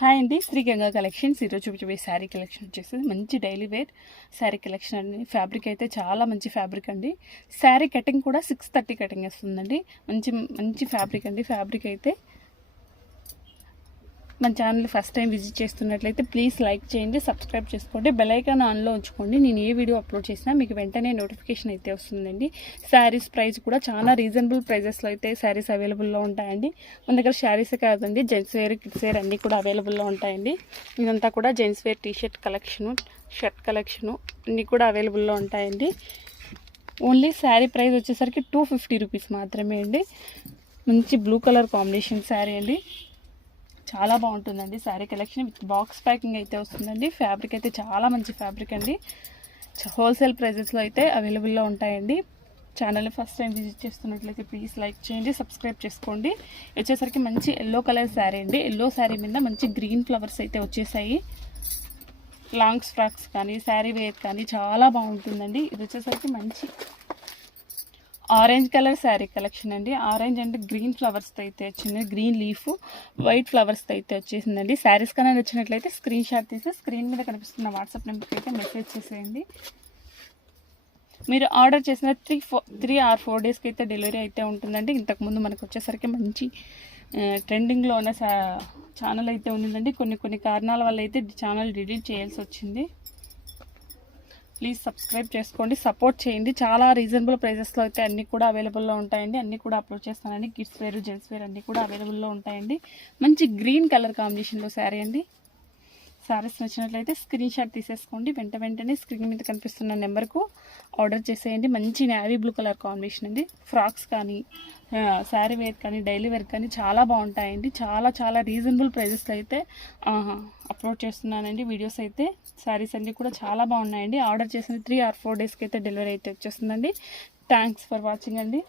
Hi అండి, Shri Ganga collections. ఈరోజు చూపించే శారీ కలెక్షన్ వచ్చేసి మంచి డైలీ వేర్ శారీ కలెక్షన్ అండి. ఫ్యాబ్రిక్ అయితే చాలా మంచి ఫ్యాబ్రిక్ అండి. శారీ కటింగ్ కూడా 630 కటింగ్ వస్తుందండి. మంచి మంచి ఫ్యాబ్రిక్ అండి. ఫ్యాబ్రిక్ అయితే మన ఛానల్ ఫస్ట్ టైం విజిట్ చేస్తున్నట్లయితే ప్లీజ్ లైక్ చేయండి, సబ్స్క్రైబ్ చేసుకోండి, బెల్ ఐకాన్ ఆన్లో ఉంచుకోండి. నేను ఏ వీడియో అప్లోడ్ చేసినా మీకు వెంటనే నోటిఫికేషన్ అయితే వస్తుందండి. శారీస్ ప్రైస్ కూడా చాలా రీజనబుల్ ప్రైజెస్లో అయితే శారీస్ అవైలబుల్లో ఉంటాయండి. మన దగ్గర శారీస్ కాదండి, జెంట్స్ వేర్, కిడ్స్ వేర్ అన్నీ కూడా అవైలబుల్లో ఉంటాయండి. ఇదంతా కూడా gents wear t-shirt collection, shirt collection అన్నీ కూడా అవైలబుల్లో ఉంటాయండి. ఓన్లీ శారీ ప్రైస్ వచ్చేసరికి 250 రూపీస్ మాత్రమే అండి. మంచి బ్లూ కలర్ కాంబినేషన్ శారీ అండి. చాలా బాగుంటుందండి sari collection. With box packing అయితే వస్తుందండి. ఫ్యాబ్రిక్ అయితే చాలా మంచి ఫ్యాబ్రిక్ అండి. హోల్సేల్ ప్రైజెస్లో అయితే అవైలబుల్లో ఉంటాయండి. ఛానల్ని ఫస్ట్ టైం విజిట్ చేస్తున్నట్లయితే ప్లీజ్ లైక్ చేయండి, సబ్స్క్రైబ్ చేసుకోండి. వచ్చేసరికి మంచి ఎల్లో కలర్ శారీ అండి. ఎల్లో శారీ మీద మంచి గ్రీన్ ఫ్లవర్స్ అయితే వచ్చేసాయి. లాంగ్ ఫ్రాక్స్ కానీ శారీ వేర్ కానీ చాలా బాగుంటుందండి. ఇది వచ్చేసరికి మంచి ఆరెంజ్ కలర్ శారీ కలెక్షన్ అండి. ఆరెంజ్ అండ్ గ్రీన్ ఫ్లవర్స్తో అయితే వచ్చింది. గ్రీన్ లీఫ్, వైట్ ఫ్లవర్స్తో అయితే వచ్చేసిందండి. శారీస్ కన్నా వచ్చినట్లయితే స్క్రీన్ షాట్ తీసి స్క్రీన్ మీద కనిపిస్తున్న వాట్సాప్ నెంబర్కి అయితే మెసేజ్ చేసేయండి. మీరు ఆర్డర్ చేసిన 3 or 4 డేస్కి అయితే డెలివరీ అయితే ఉంటుందండి. ఇంతకుముందు మనకు వచ్చేసరికి మంచి ట్రెండింగ్లో ఉన్న ఛానల్ అయితే ఉందండి. కొన్ని కారణాల వల్ల అయితే ఛానల్ డిలీట్ చేయాల్సి వచ్చింది. ప్లీజ్ సబ్స్క్రైబ్ చేసుకోండి, సపోర్ట్ చేయండి. చాలా రీజనబుల్ ప్రైజెస్లో అయితే అన్నీ కూడా అవైలబుల్లో ఉంటాయండి. అన్నీ కూడా అప్లోడ్ చేస్తానండి. కిడ్స్ వేర్, జెంట్స్ వేర్ అన్నీ కూడా అవైలబుల్లో ఉంటాయండి. మంచి గ్రీన్ కలర్ కాంబినేషన్లో శారీ అండి. శారీస్ నచ్చినట్లయితే స్క్రీన్ షాట్ తీసేసుకోండి. వెంటనే స్క్రీన్ మీద కనిపిస్తున్న నెంబర్కు ఆర్డర్ చేసేయండి. మంచి నేవీ బ్లూ కలర్ కాంబినేషన్ అండి. ఫ్రాక్స్ కానీ శారీ వేర్ కానీ డైలీ వేర్ కానీ చాలా బాగుంటాయండి. చాలా రీజనబుల్ ప్రైజెస్లో అయితే అప్లోడ్ చేస్తున్నానండి వీడియోస్ అయితే. శారీస్ అన్నీ కూడా చాలా బాగున్నాయండి. ఆర్డర్ చేసిన 3 or 4 డేస్కి అయితే డెలివరీ అయితే వచ్చేస్తుందండి. థ్యాంక్స్ ఫర్ వాచింగ్ అండి.